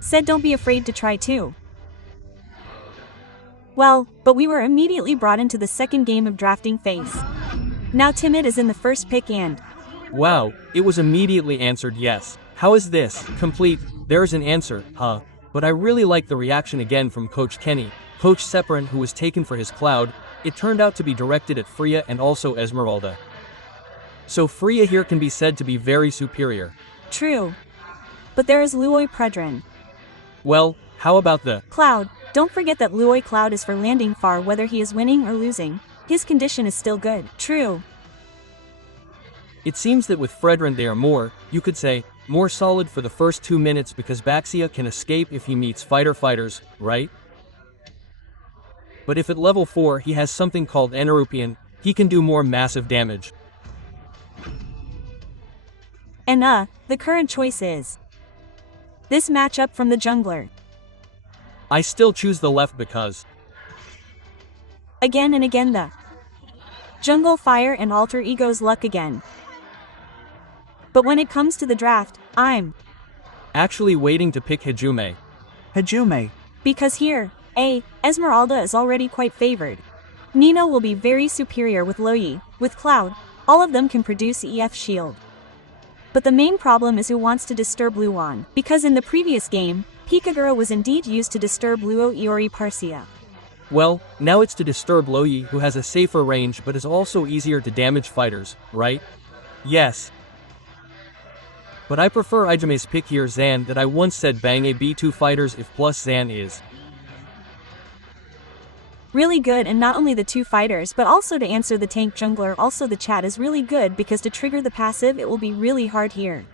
Said don't be afraid to try too. Well, but we were immediately brought into the second game of drafting phase. Now Timid is in the first pick and... Wow, it was immediately answered yes. How is this? Complete, there's an answer, huh? But I really like the reaction again from Coach Kenny. Coach Separan, who was taken for his cloud, it turned out to be directed at Freya and also Esmeralda. So Freya here can be said to be very superior. True. But there is Luoy Predran. Well, how about the Cloud? Don't forget that Luoy Cloud is for landing far whether he is winning or losing. His condition is still good. True. It seems that with Fredrin they are more, you could say, more solid for the first 2 minutes because Baxia can escape if he meets fighters, right? But if at level 4 he has something called Enerupian, he can do more massive damage. And the current choice is this matchup from the jungler. I still choose the left because again and again the jungle fire and alter ego's luck again. But when it comes to the draft, I'm actually waiting to pick Hajume. Hajume. Because here, Esmeralda is already quite favored. Nino will be very superior with Loyi, with Cloud, all of them can produce EF shield. But the main problem is who wants to disturb Luan, because in the previous game, Pikagura was indeed used to disturb Luo Iori Parcia. Well, now it's to disturb Loyi who has a safer range but is also easier to damage fighters, right? Yes. But I prefer Ijame's pick here Zan that I once said bang a B2 fighters if plus Zan is really good, and not only the two fighters but also to answer the tank jungler. Also the chat is really good because to trigger the passive it will be really hard here.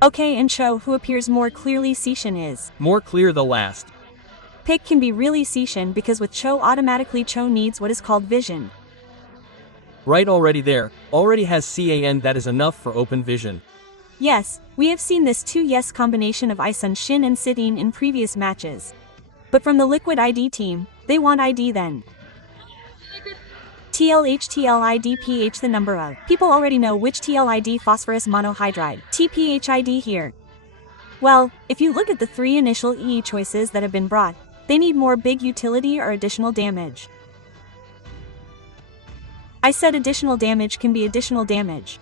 Okay, and Cho who appears more clearly Sishan is more clear the last pick can be really Sishan because with Cho automatically Cho needs what is called vision. Right, already has CAN, that is enough for open vision. Yes, we have seen this 2-yes combination of Isun Shin and Sidine in previous matches. But from the Liquid ID team, they want ID then. TLHTLIDPH the number of. People already know which TLID phosphorus monohydride. TPHID here. Well, if you look at the 3 initial EE choices that have been brought, they need more big utility or additional damage. I said additional damage can be additional damage.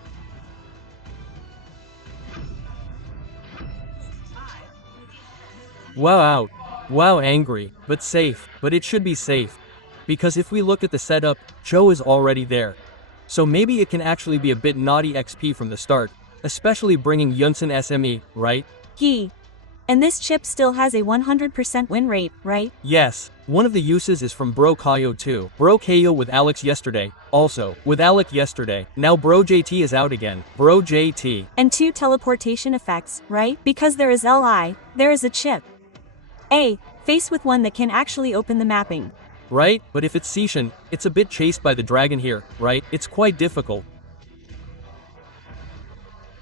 Wow, out. Wow, angry, but safe, but it should be safe. Because if we look at the setup, Cho is already there. So maybe it can actually be a bit naughty XP from the start, especially bringing Yunsen SME, right? And this chip still has a 100% win rate, right? Yes, one of the uses is from Bro Kayo too. Bro Kayo with Alex yesterday, also, with Alec yesterday, now Bro JT is out again, Bro JT. And 2 teleportation effects, right? Because there is LI, there is a chip. Face with one that can actually open the mapping. Right, but if it's Sishan, it's a bit chased by the dragon here, right? It's quite difficult.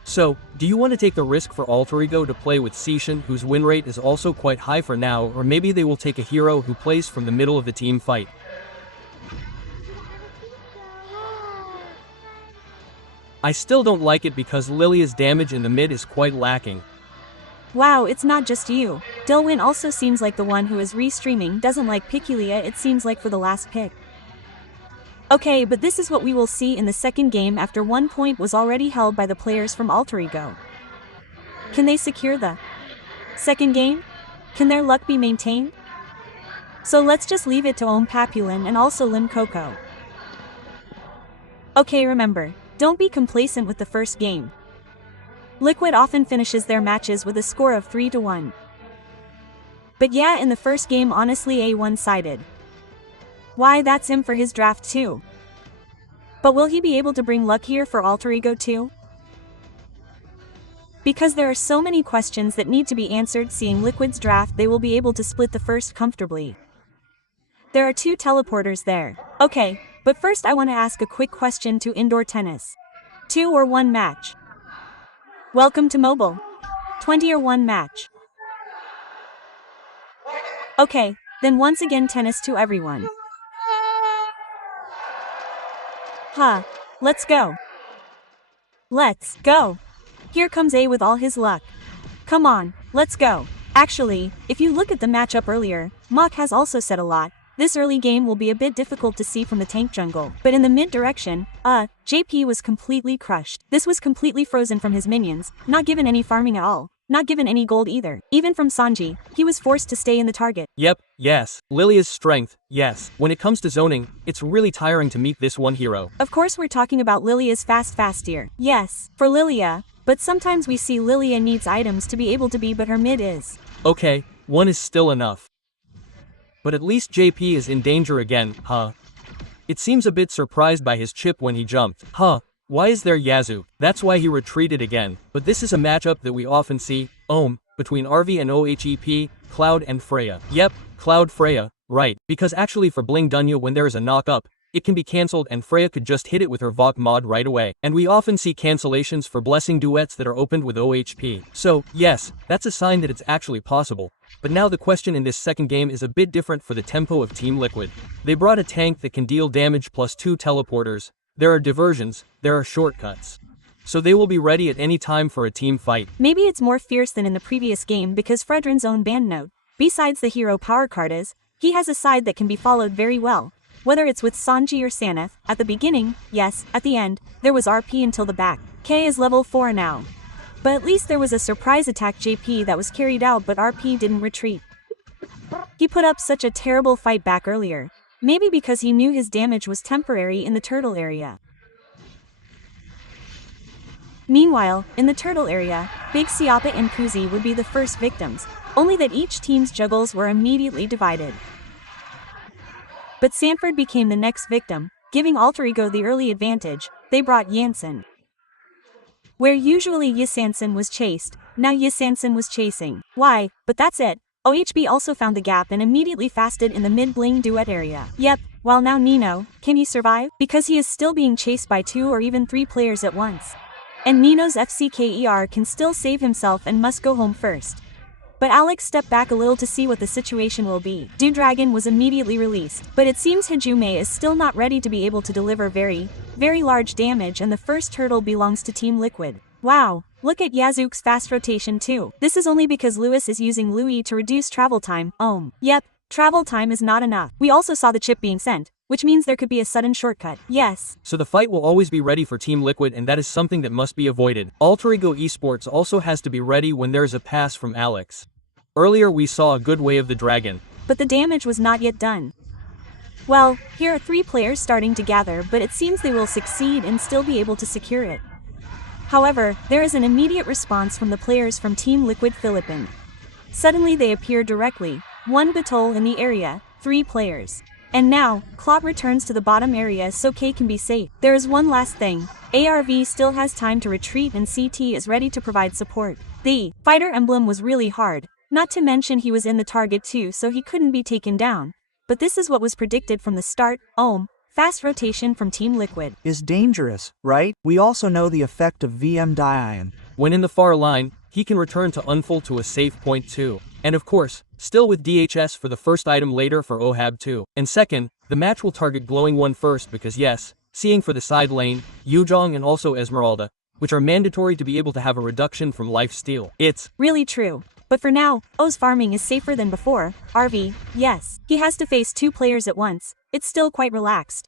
So, do you want to take the risk for Alterego to play with Sishan, whose win rate is also quite high for now, or maybe they will take a hero who plays from the middle of the team fight? I still don't like it because Lilia's damage in the mid is quite lacking. Wow, it's not just you. Dilwyn also seems like the one who is restreaming doesn't like Piculia, it seems like for the last pick. Okay, but this is what we will see in the second game after 1 point was already held by the players from Alterego. Can they secure the second game? Can their luck be maintained? So let's just leave it to Om Papulin and also Lim Coco. Okay, remember, don't be complacent with the first game. Liquid often finishes their matches with a score of 3-1. But yeah, in the first game honestly a one-sided. Why, that's him for his draft too. But will he be able to bring luck here for Alterego too? Because there are so many questions that need to be answered. Seeing Liquid's draft, they will be able to split the first comfortably. There are 2 teleporters there. Okay, but first I want to ask a quick question to indoor tennis. 2 or 1 match? Welcome to mobile. 20 or 1 match? Okay, then once again tennis to everyone. Let's go. Let's go. Here comes A with all his luck. Come on, let's go. Actually, if you look at the matchup earlier, Mach has also said a lot. This early game will be a bit difficult to see from the tank jungle, but in the mid direction, JP was completely crushed. This was completely frozen from his minions, not given any farming at all, not given any gold either. Even from Sanji, he was forced to stay in the target. Yep, yes. Lilia's strength, yes. When it comes to zoning, it's really tiring to meet this one hero. Of course we're talking about Lilia's fast here. Yes, for Lilia, but sometimes we see Lilia needs items to be able to be, but her mid is. Okay, one is still enough. But at least JP is in danger again, huh? It seems a bit surprised by his chip when he jumped. Huh, why is there Yazoo? That's why he retreated again. But this is a matchup that we often see, between RV and OHEP, Cloud and Freya. Yep, Cloud Freya, right. Because actually for Bling Dunya when there is a knock-up, it can be cancelled and Freya could just hit it with her Vok mod right away. And we often see cancellations for blessing duets that are opened with OHP. So, yes, that's a sign that it's actually possible. But now the question in this second game is a bit different for the tempo of Team Liquid. They brought a tank that can deal damage plus 2 teleporters, there are diversions, there are shortcuts. So they will be ready at any time for a team fight. Maybe it's more fierce than in the previous game because Fredrin's own band note, besides the hero power card is, he has a side that can be followed very well. Whether it's with Sanji or Saneth, at the beginning, yes, at the end, there was RP until the back. K is level 4 now. But at least there was a surprise attack JP that was carried out but RP didn't retreat. He put up such a terrible fight back earlier. Maybe because he knew his damage was temporary in the turtle area. Meanwhile, in the turtle area, Big Siapa and Kuzi would be the first victims, only that each team's juggles were immediately divided. But Sanford became the next victim, giving alterego the early advantage. They brought Yansen. Where usually Yisansen was chased, now Yisansen was chasing. Why? But that's it. OHB also found the gap and immediately fasted in the mid-bling duet area. Yep, while now Nino, can he survive? Because he is still being chased by 2 or even 3 players at once. And Nino's FCKER can still save himself and must go home first. But Alex stepped back a little to see what the situation will be. Dragon was immediately released, but it seems Hajime is still not ready to be able to deliver very large damage and the first turtle belongs to Team Liquid. Wow, look at Yazuk's fast rotation too. This is only because Lewis is using Louis to reduce travel time. Yep, travel time is not enough. We also saw the chip being sent, which means there could be a sudden shortcut. Yes. So the fight will always be ready for Team Liquid and that is something that must be avoided. Alterego Esports also has to be ready when there is a pass from Alex. Earlier we saw a good way of the dragon. But the damage was not yet done. Well, here are 3 players starting to gather, but it seems they will succeed and still be able to secure it. However, there is an immediate response from the players from Team Liquid Philippine. Suddenly they appear directly, 1 battle in the area, 3 players. And now, Claude returns to the bottom area so K can be safe. There is one last thing. ARV still has time to retreat and CT is ready to provide support. The fighter emblem was really hard, not to mention he was in the target too so he couldn't be taken down. But this is what was predicted from the start. Fast rotation from Team Liquid is dangerous, right? We also know the effect of VM Dion. When in the far line, he can return to unfold to a safe point too. And of course, still with DHS for the first item later for OHAB too. And second, the match will target Glowing One first because yes, seeing for the side lane, Yuzhong and also Esmeralda, which are mandatory to be able to have a reduction from life steal. It's really true. But for now, O's farming is safer than before. RV, yes. He has to face 2 players at once. It's still quite relaxed.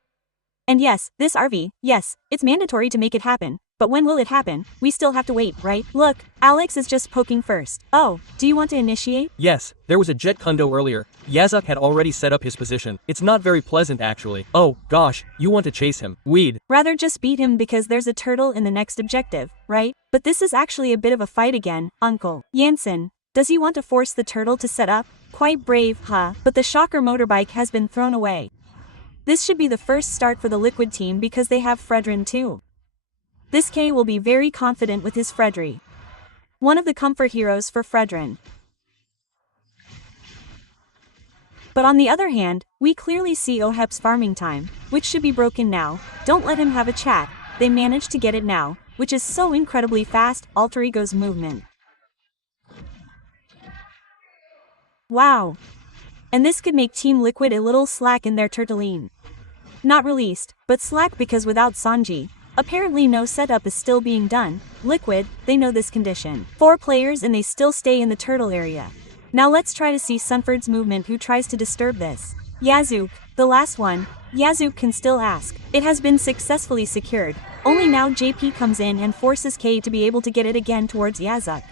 And yes, this RV, yes, it's mandatory to make it happen. But when will it happen? We still have to wait, right? Look, Alex is just poking first. Oh, do you want to initiate? Yes, there was a Jet Kundo earlier. Yazuk had already set up his position. It's not very pleasant actually. Oh, gosh, you want to chase him. Weed. Rather just beat him because there's a turtle in the next objective, right? But this is actually a bit of a fight again, Uncle. Yansen. Does he want to force the turtle to set up? Quite brave, huh? But the shocker motorbike has been thrown away. This should be the first start for the Liquid team because they have Fredrin too. This K will be very confident with his Fredry. One of the comfort heroes for Fredrin. But on the other hand, we clearly see Ohep's farming time, which should be broken now. Don't let him have a chat. They managed to get it now, which is so incredibly fast. Alterego's movement. Wow. And this could make Team Liquid a little slack in their turtling. Not released, but slack because without Sanji, Apparently no setup is still being done. Liquid, they know this condition. 4 players and they still stay in the turtle area. Now let's try to see Sunford's movement who tries to disturb this. Yazuk, the last one. Yazuk can still ask. It has been successfully secured. Only now JP comes in and forces K to be able to get it again towards Yazuk.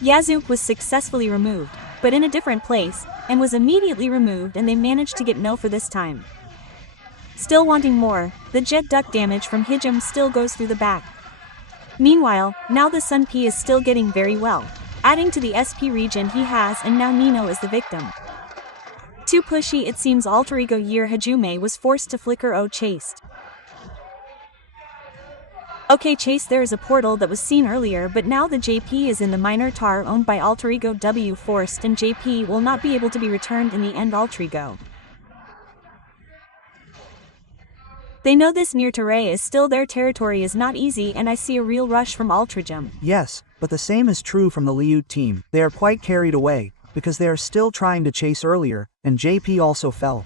Yazuk was successfully removed, but in a different place, and was immediately removed, and they managed to get no for this time. Still wanting more, the jet duck damage from Hijum still goes through the back. Meanwhile, now the Sun P is still getting very well, adding to the SP region he has, and now Nino is the victim. Too pushy, it seems alterego year Hajume was forced to flicker chased. Okay, chase, there is a portal that was seen earlier, but now the JP is in the minor tar owned by alterego W forced, and JP will not be able to be returned in the end alterego. They know this near Teray is still their territory is not easy, and I see a real rush from Ultrajum. Yes, but the same is true from the Liu team. They are quite carried away, because they are still trying to chase earlier, and JP also fell.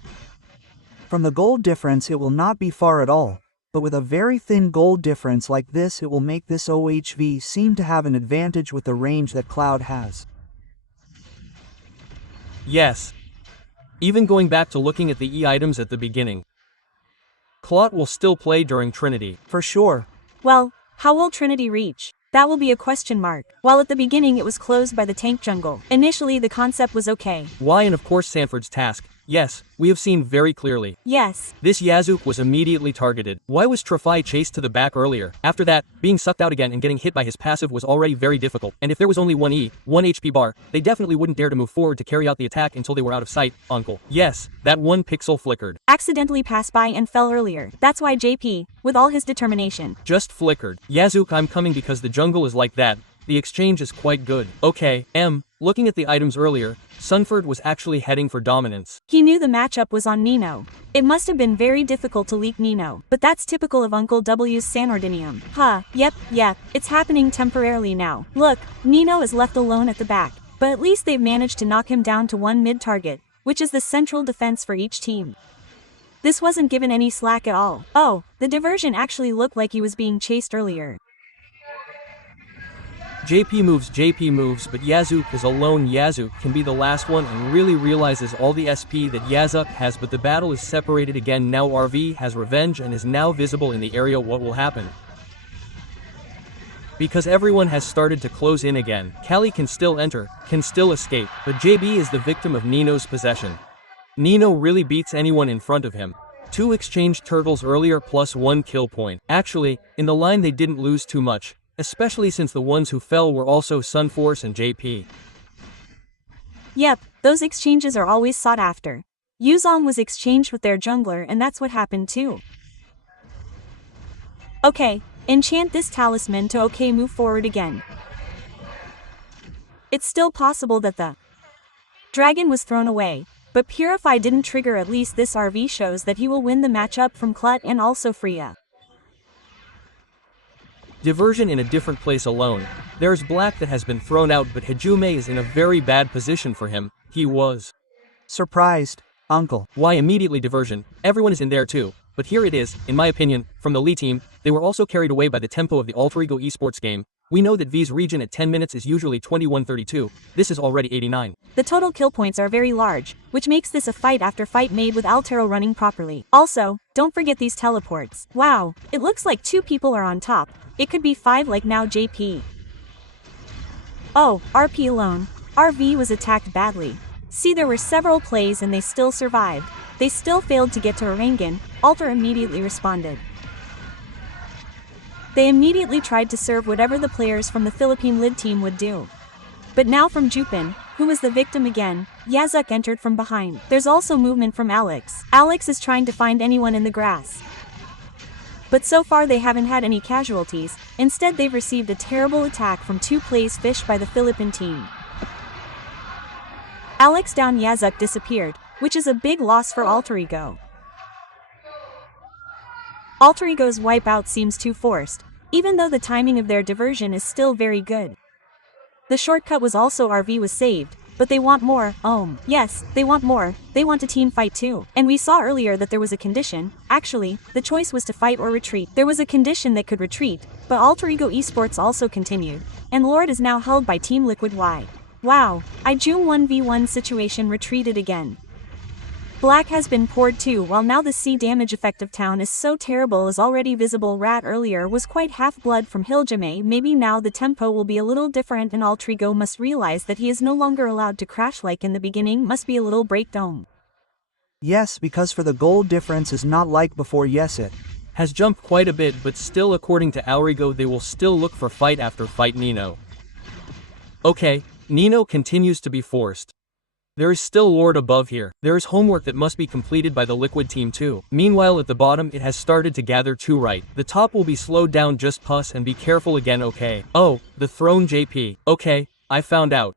From the gold difference it will not be far at all, but with a very thin gold difference like this it will make this OHV seem to have an advantage with the range that Cloud has. Yes. Even going back to looking at the E items at the beginning. Clot will still play during Trinity. For sure. Well, how will Trinity reach? That will be a question mark. While at the beginning it was closed by the tank jungle. Initially the concept was okay. Why, and of course Sanford's task. Yes, we have seen very clearly. Yes. This Yazuk was immediately targeted. Why was Trafai chased to the back earlier? After that, being sucked out again and getting hit by his passive was already very difficult, and if there was only 1 E, 1 HP bar, they definitely wouldn't dare to move forward to carry out the attack until they were out of sight, uncle. Yes, that 1 pixel flickered. Accidentally passed by and fell earlier. That's why JP, with all his determination, just flickered. Yazuk, I'm coming because the jungle is like that. The exchange is quite good. Okay, looking at the items earlier, Sunford was actually heading for dominance. He knew the matchup was on Nino. It must have been very difficult to leak Nino, but that's typical of Uncle W's Sanordinium. Yep, it's happening temporarily now. Look, Nino is left alone at the back, but at least they've managed to knock him down to 1 mid target, which is the central defense for each team. This wasn't given any slack at all. Oh, the diversion actually looked like he was being chased earlier. JP moves, but Yazuk is alone. Yazuk can be the last one and really realizes all the SP that Yazuk has, but the battle is separated again. Now RV has revenge and is now visible in the area. What will happen? Because everyone has started to close in again. Kali can still enter, can still escape, but JB is the victim of Nino's possession. Nino really beats anyone in front of him. 2 exchanged turtles earlier plus 1 kill point. Actually, in the line they didn't lose too much, especially since the ones who fell were also Sunforce and JP. Yep, those exchanges are always sought after. Yuzong was exchanged with their jungler, and that's what happened too. Okay, enchant this talisman to move forward again. It's still possible that the dragon was thrown away, but Purify didn't trigger. At least this RV shows that he will win the matchup from Clut and also Freya. Diversion in a different place alone. There's Black that has been thrown out, but Hajume is in a very bad position for him. He was surprised, uncle. Why immediately diversion? Everyone is in there too. But here it is, in my opinion, from the Lee team, they were also carried away by the tempo of the alterego esports game. We know that V's region at 10 minutes is usually 21-32, this is already 89. The total kill points are very large, which makes this a fight after fight made with Altero running properly. Also, don't forget these teleports. Wow, it looks like 2 people are on top. It could be 5 like now JP. Oh, RP alone. RV was attacked badly. See, there were several plays and they still survived. They still failed to get to Orangan. Alter immediately responded. They immediately tried to serve whatever the players from the Philippine Lid team would do. But now from Jupin, who was the victim again, Yazuk entered from behind. There's also movement from Alex. Alex is trying to find anyone in the grass. But so far they haven't had any casualties. Instead they've received a terrible attack from 2 plays fished by the Philippine team. Alex down, Yazuk disappeared, which is a big loss for Alterego. Alterego's wipeout seems too forced, even though the timing of their diversion is still very good. The shortcut was also RV was saved, but they want more. Yes, they want more. They want a team fight too. And we saw earlier that there was a condition. Actually, the choice was to fight or retreat. There was a condition that could retreat, but Alter Ego Esports also continued. And Lord is now held by Team Liquid Y. Wow, Ijum 1v1 situation retreated again. Black has been poured too, while now the C damage effect of town is so terrible as already visible. Rat earlier was quite half blood from Hiljame. Maybe now the tempo will be a little different and Alter Ego must realize that he is no longer allowed to crash like in the beginning. Must be a little breakdown. Yes, because for the gold difference is not like before. Yes, it has jumped quite a bit, but still according to Alrigo they will still look for fight after fight. Nino. Okay, Nino continues to be forced. There is still Lord above here. There is homework that must be completed by the Liquid team too. Meanwhile at the bottom it has started to gather too right. The top will be slowed down, just puss and be careful again. Okay. Oh, the throne JP. Okay, I found out.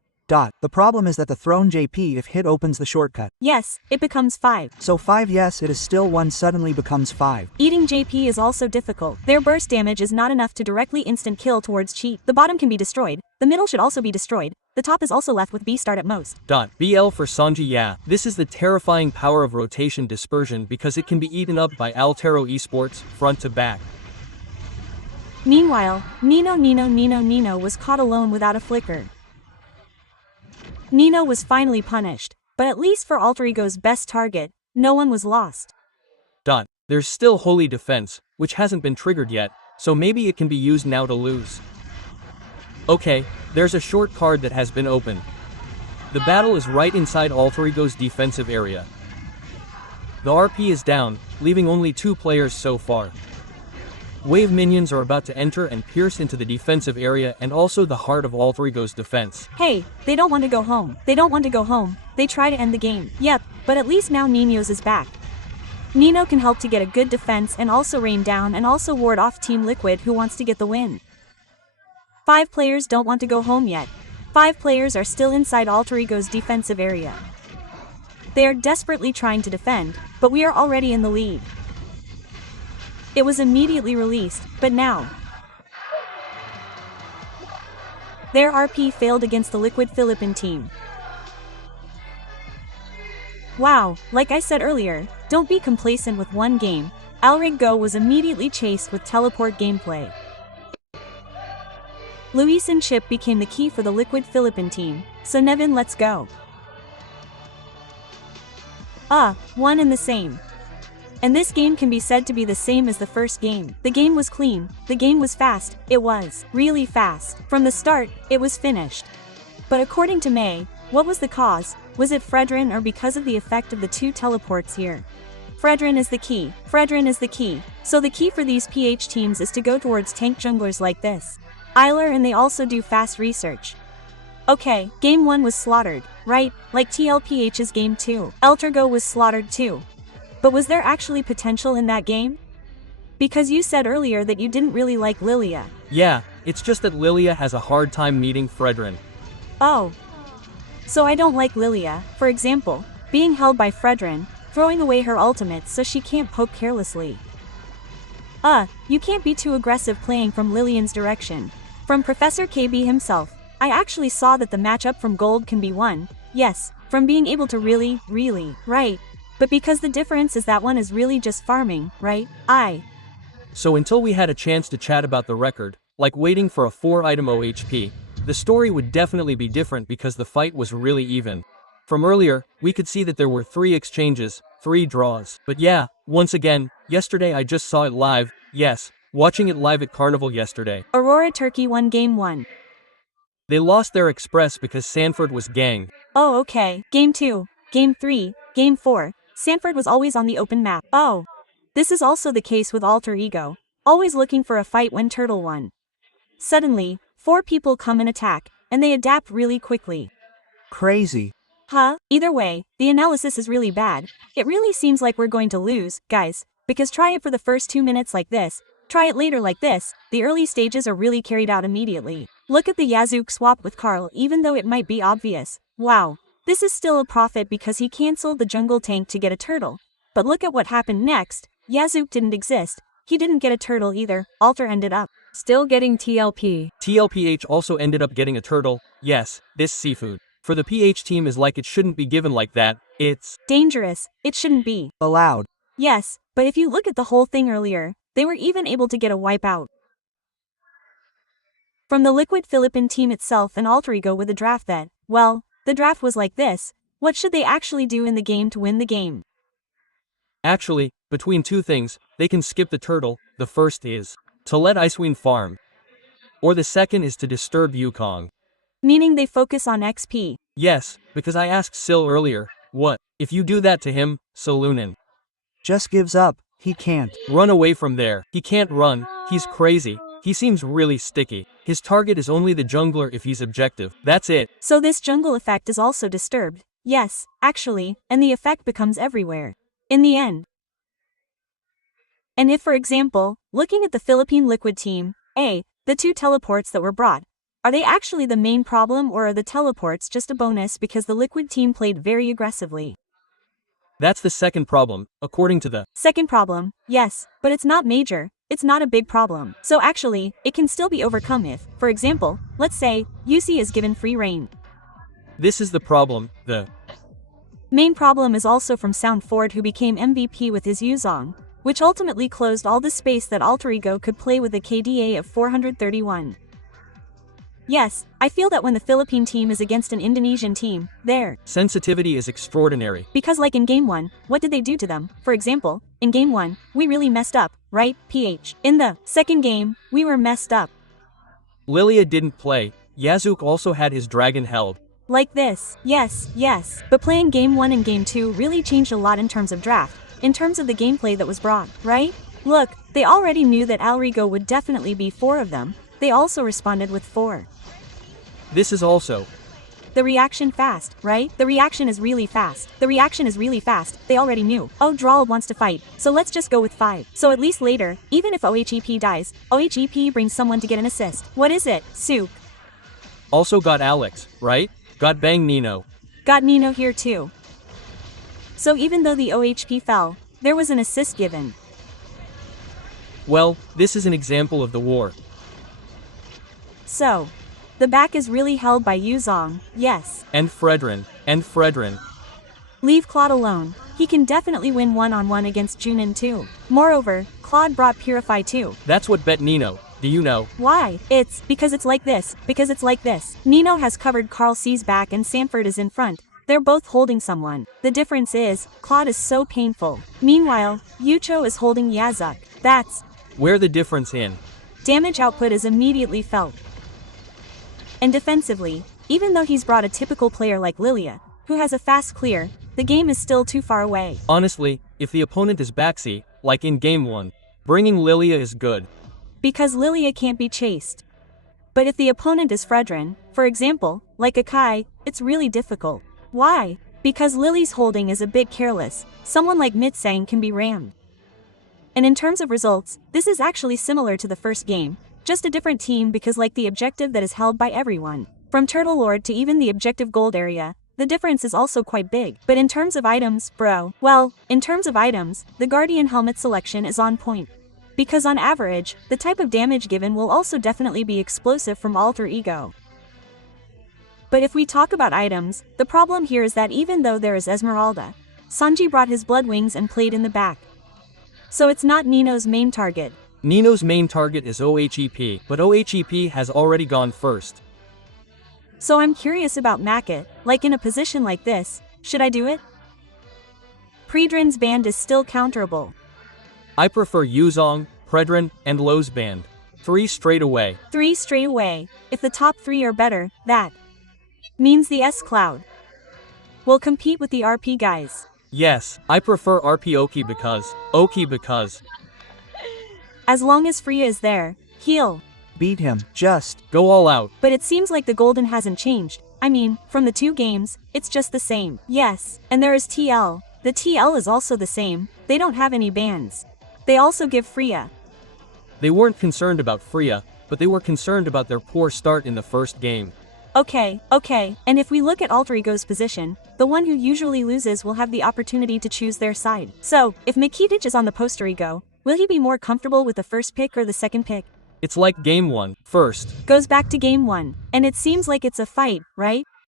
The problem is that the throne JP if hit opens the shortcut. Yes, it becomes 5. So 5, yes, it is still 1, suddenly becomes 5. Eating JP is also difficult. Their burst damage is not enough to directly instant kill towards cheat. The bottom can be destroyed. The middle should also be destroyed. The top is also left with B start at most. BL for Sanji. Yeah, this is the terrifying power of rotation dispersion because it can be eaten up by Altero Esports, front to back. Meanwhile, Nino was caught alone without a flicker. Nino was finally punished, but at least for Alter Ego's best target, no one was lost. There's still Holy Defense, which hasn't been triggered yet, so maybe it can be used now to lose. Okay, there's a short card that has been opened. The battle is right inside Alter Ego's defensive area. The RP is down, leaving only 2 players so far. Wave minions are about to enter and pierce into the defensive area and also the heart of Alter Ego's defense. Hey, they don't want to go home. They don't want to go home. They try to end the game. Yep, but at least now Nino's is back. Nino can help to get a good defense and also rain down and also ward off Team Liquid who wants to get the win. 5 players don't want to go home yet. 5 players are still inside Alter Ego's defensive area. They are desperately trying to defend, but we are already in the lead. It was immediately released, but now their RP failed against the Liquid Philippine team. Wow, like I said earlier, don't be complacent with one game. Alrigo was immediately chased with teleport gameplay. Luis and Chip became the key for the Liquid Philippine team, so Nevin, let's go. One and the same. And this game can be said to be the same as the first game. The game was clean, the game was fast, it was really fast. From the start, it was finished. But according to May, what was the cause? Was it Fredrin or because of the effect of the 2 teleports here? Fredrin is the key. Fredrin is the key. So the key for these PH teams is to go towards tank junglers like this. Eiler, and they also do fast research. Okay, game 1 was slaughtered, right? Like TLPH's game 2. Alterego was slaughtered too. But was there actually potential in that game? Because you said earlier that you didn't really like Lilia. Yeah, it's just that Lilia has a hard time meeting Fredrin. Oh. So I don't like Lilia, for example, being held by Fredrin, throwing away her ultimate so she can't poke carelessly. You can't be too aggressive playing from Lilian's direction. From Professor KB himself, I actually saw that the matchup from gold can be won, yes, from being able to really, right. But because the difference is that one is really just farming, right? So until we had a chance to chat about the record, like waiting for a 4-item OHP, the story would definitely be different because the fight was really even. From earlier, we could see that there were 3 exchanges, 3 draws. But yeah, once again, yesterday I just saw it live, yes, watching it live at Carnival yesterday. Aurora Turkey won game 1. They lost their Express because Sanford was gang. Oh okay, game 2, game 3, game 4. Sanford was always on the open map. Oh. This is also the case with Alter Ego. Always looking for a fight when Turtle won. Suddenly, 4 people come and attack, and they adapt really quickly. Crazy. Either way, the analysis is really bad. It really seems like we're going to lose, guys, because try it for the first 2 minutes like this, try it later like this, the early stages are really carried out immediately. Look at the Yazuk swap with Carl even though it might be obvious. Wow. This is still a profit because he cancelled the jungle tank to get a turtle. But look at what happened next. Yazuk didn't exist. He didn't get a turtle either. Alter ended up still getting TLP. TLPH also ended up getting a turtle. Yes, this seafood. For the PH team is like it shouldn't be given like that, it's dangerous, it shouldn't be. Allowed. Yes, but if you look at the whole thing earlier, they were even able to get a wipeout from the Liquid Philippine team itself and alter ego with a draft that, well, the draft was like this. What should they actually do in the game to win the game? actually, between two things, they can skip the turtle. The first is to let Icewind farm. Or the second is to disturb Yukong. Meaning they focus on XP. Yes, because I asked Sil earlier, what if you do that to him, Solunin? Just gives up, he can't. Run away from there. He can't run, he's crazy. He seems really sticky. His target is only the jungler if he's objective. That's it. So this jungle effect is also disturbed. Yes, actually, and the effect becomes everywhere. In the end. And if, for example, looking at the Philippine Liquid team, the two teleports that were brought, are they actually the main problem, or are the teleports just a bonus because the Liquid team played very aggressively? That's the second problem, according to the second problem, yes, but it's not major, it's not a big problem. So actually, it can still be overcome if, for example, let's say, UC is given free reign. This is the problem, the main problem is also from Sound Ford, who became MVP with his Yuzong, which ultimately closed all the space that alter ego could play with a KDA of 431. Yes, I feel that when the Philippine team is against an Indonesian team, their sensitivity is extraordinary. Because like in Game 1, what did they do to them? For example, in Game 1, we really messed up, right, PH? In the second game, we were messed up. Lilia didn't play, Yazuk also had his dragon held. Like this, yes, but playing Game 1 and Game 2 really changed a lot in terms of draft, in terms of the gameplay that was brought, right? Look, they already knew that Alrigo would definitely be 4 of them, they also responded with 4. This is also the reaction fast, right? The reaction is really fast. They already knew. Oh, Drawl wants to fight, so let's just go with 5. So at least later, even if OHEP dies, OHEP brings someone to get an assist. What is it? Soup. Also got Alex, right? Got Bang Nino. Got Nino here too. So even though the OHP fell, there was an assist given. Well, this is an example of the war. So, the back is really held by Yuzong, yes. And Fredrin. Leave Claude alone. He can definitely win one-on-one against Junin too. Moreover, Claude brought Purify too. That's what bet Nino. Do you know? Why? It's because it's like this. Nino has covered Carl C's back and Sanford is in front. They're both holding someone. The difference is, Claude is so painful. Meanwhile, Yucho is holding Yazuk. That's where the difference in damage output is immediately felt. And defensively, even though he's brought a typical player like Lilia, who has a fast clear, the game is still too far away. Honestly, if the opponent is Baxi, like in Game 1, bringing Lilia is good. Because Lilia can't be chased. But if the opponent is Fredrin, for example, like Akai, it's really difficult. Why? Because Lily's holding is a bit careless, someone like Mitsang can be rammed. And in terms of results, this is actually similar to the first game, just a different team because like the objective that is held by everyone, from Turtle Lord to even the objective gold area, the difference is also quite big. But in terms of items, the Guardian helmet selection is on point. Because on average, the type of damage given will also definitely be explosive from alter ego. But if we talk about items, the problem here is that even though there is Esmeralda, Sanji brought his blood wings and played in the back. So it's not Nino's main target. Nino's main target is OHEP, but OHEP has already gone first. So I'm curious about Mackett, like in a position like this, should I do it? Predrin's band is still counterable. I prefer Yuzong, Predrin, and Lowe's band. 3 straight away. 3 straight away. If the top 3 are better, that means the S-Cloud will compete with the RP guys. Yes, I prefer RP Oki because as long as Freya is there, he'll beat him, just go all out. But it seems like the golden hasn't changed. I mean, from the 2 games, it's just the same. Yes, and there is TL. The TL is also the same, they don't have any bans. They also give Freya. They weren't concerned about Freya, but they were concerned about their poor start in the first game. Okay, and if we look at alter ego's position, the one who usually loses will have the opportunity to choose their side. So, if Mikitich is on the poster ego, will he be more comfortable with the first pick or the second pick? It's like Game 1, first. Goes back to Game 1, and it seems like it's a fight, right?